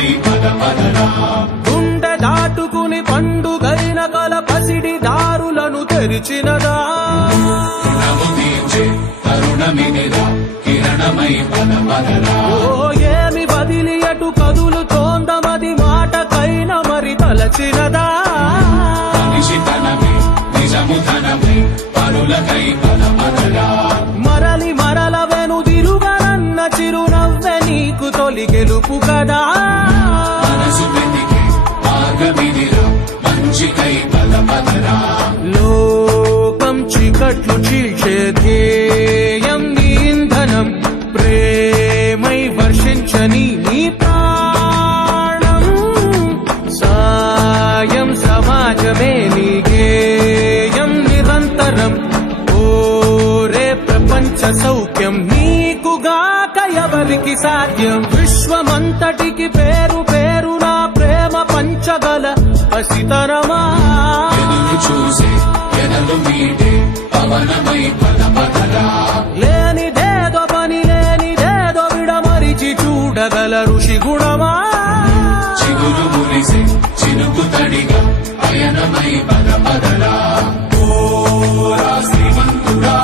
పయనమై పద పదరా గుండె దాటుకుని పండుగైన కల పసిడి దారులను తెరిచినదా రుణము తీర్చే తరుణమిదిరా కిరణమై పద పదరా ఏమి వదిలి అటు కదులుతోందమది మాటకైన మరి తలచినదా మనిషితనమే నిజముతనమే పరులకై పద పదరా మరలి మరల వెనుదిరుగనన్న చిరునవ్వె నీకు తొలి గెలుపు కదా మనసు వెతికే మార్గమిదిరా మంచికై పద పదరా లోకం చీకట్లు చీల్చే ధ్యేయం నీ ఇంధనం ప్రేమై వర్షించని నీ ప్రాణం సాయం సమాజమే నీ గేయం నిరంతరం ఓరే ప్రపంచ సౌఖ్యం నీకుగాక ఎవరికి సాధ్యం విశ్వమంతటికి పేరు పేరు నా ప్రేమ పంచగల పసితరమా ఎదురు చూసే ఎదలు మీటే పవనమై పద పదరా లేనిదేదో పని లేనిదేదో విడమరిచి చూడగల ఋషి గుణమా చిగురు మురిసే చినుకు తడిగా పయనమై పద పదరా ఓ శ్రీమంతుడా